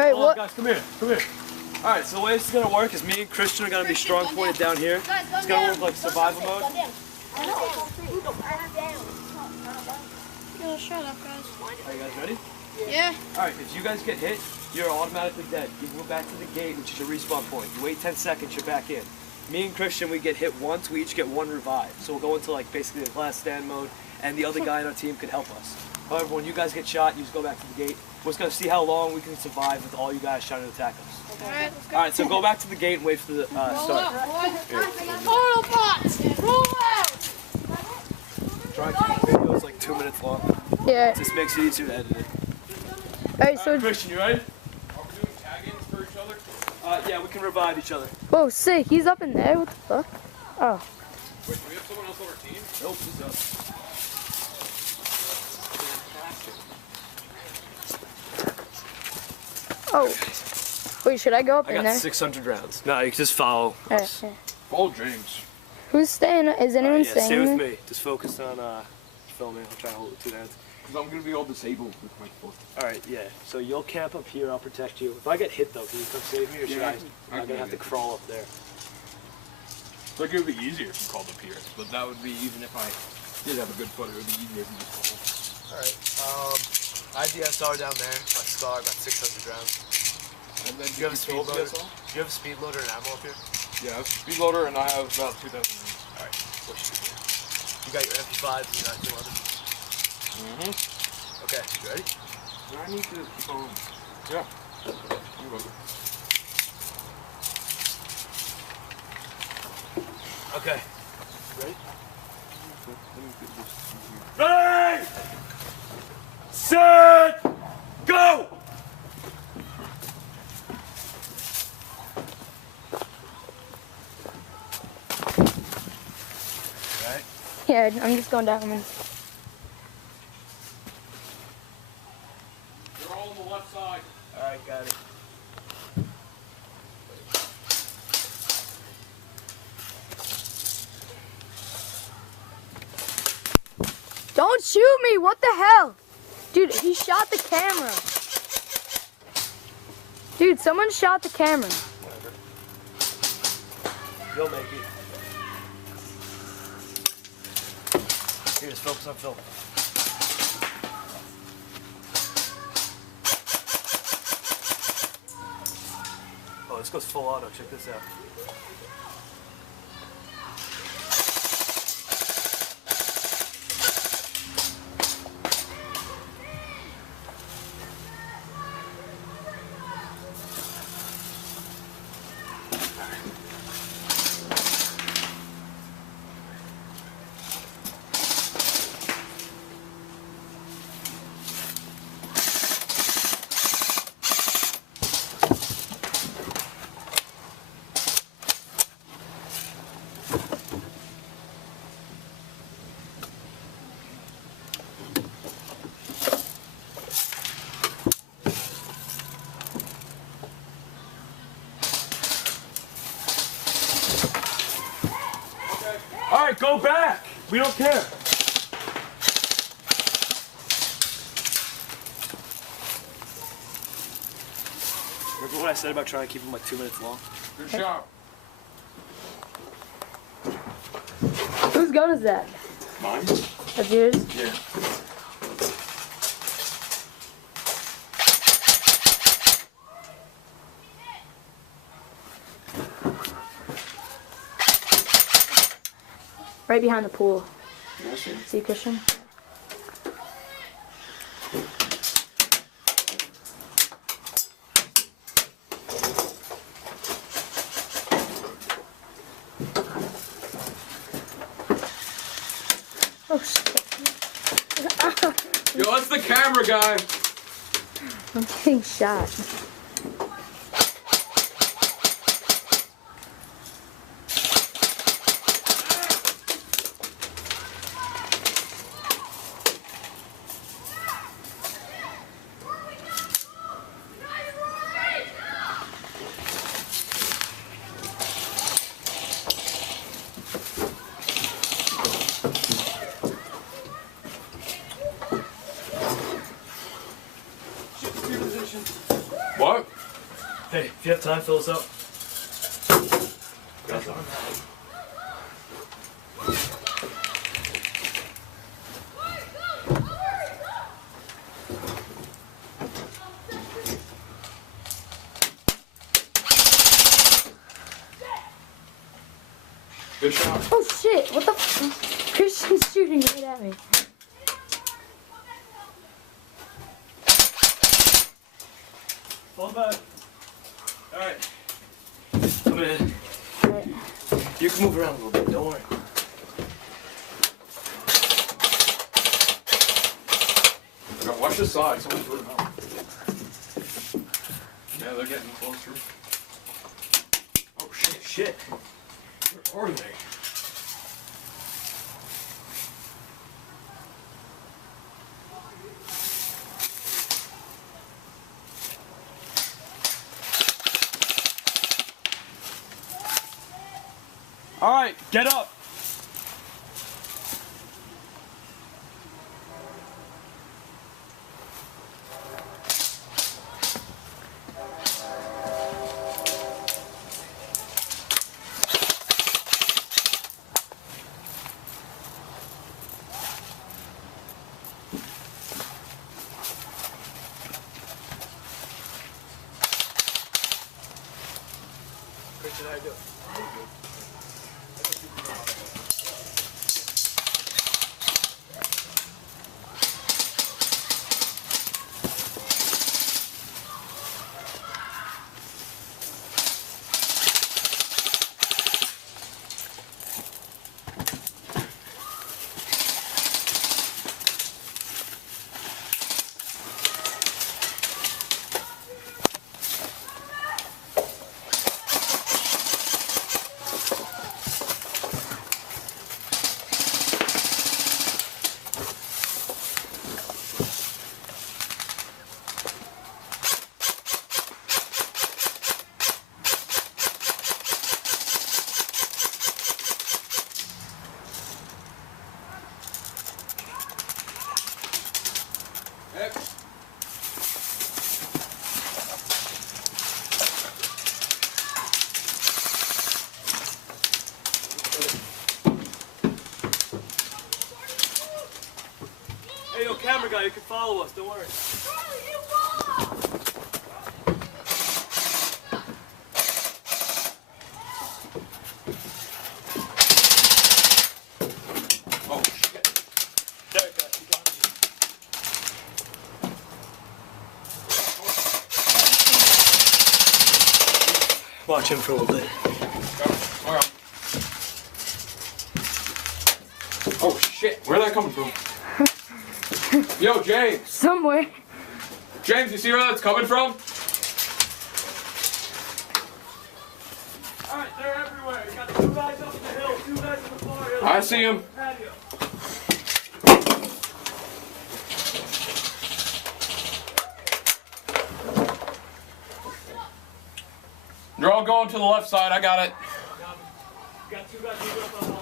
Alright, what? Guys, come here. Alright, so the way this is going to work is me and Christian are going to be strong pointed down here. It's going to work like survival mode. Yo, shut up, guys. Are you guys ready? Yeah. Alright, if you guys get hit, you're automatically dead. You go back to the gate, which is your respawn point. You wait 10 seconds, you're back in. Me and Christian, we get hit once, we each get one revive. So we'll go into like basically the last stand mode, and the other guy on our team can help us. However, when you guys get shot, you just go back to the gate. We're just going to see how long we can survive with all you guys trying to attack us. Alright, let's go. Alright, so go back to the gate and wait for the start. Total bots! Roll out! Try to keep the videos like 2 minutes long. Yeah. This makes it easier to edit it. Alright, so. Christian, you ready? Are we doing tag-ins for each other? Yeah, we can revive each other. Whoa, sick. He's up in there. What the fuck? Oh. Wait, do we have someone else on our team? Nope, he's up. Oh. Wait, should I go up I in got there? 600 rounds. No, you can just follow us. Alright, Follow James. Who's staying? Is anyone Yeah, staying? stay with me. Just focus on filming. I'll try to hold it 2 hands. Because I'm going to be all disabled with my foot. Alright, yeah. So you'll camp up here, I'll protect you. If I get hit though, can you come save me or should I'm going to have to crawl up there. It's like it would be easier if you crawled up here. But that would be, even if I did have a good foot, it would be easier if you just crawled. Alright, IDSR down there, my SCAR, about 600 rounds. And then Do you have a speed loader? Do you have a speed loader and ammo up here? Yeah, I have a speed loader and I have about 2,000 rounds. Alright, what should we do? You got your MP5s and your 1911s? Okay, you ready? I need to keep on. Yeah. You're welcome. Okay. Ready? Ready! Set! Go! Alright. Yeah, I'm just going down. You're all on the left side. Alright, got it. Don't shoot me! What the hell? Dude, he shot the camera. Dude, someone shot the camera. Whatever. You'll make it. Here, just focus on film. Oh, this goes full auto. Check this out. Alright, go back! We don't care. Remember what I said about trying to keep them like 2 minutes long? Good shot. Whose gun is that? Mine? That's yours? Yeah. Right behind the pool. See, Christian? Oh shit. Yo, that's the camera guy. I'm getting shot. What? Hey, if you have time, fill us up. Got some. Good shot. Oh shit, what the f- Christian's shooting right at me. Fall back. Alright. I'm in. Alright. You can move around a little bit, don't worry. Now watch the side, someone's doing it out. Yeah, they're getting closer. Oh shit. Shit. Where are they? Alright, get up. Christian, how you doing? Hey, yo, camera guy, you can follow us, don't worry. Oh shit. There you go, you got it. Watch him for a little bit. Alright. Oh shit, where's that coming from? Yo, James! Somewhere. James, you see where that's coming from? Alright, they're everywhere. You got 2 guys up the hill, 2 guys on the far hill. I see him. Patio. You're all going to the left side, I got it. Got 2 guys moving up on the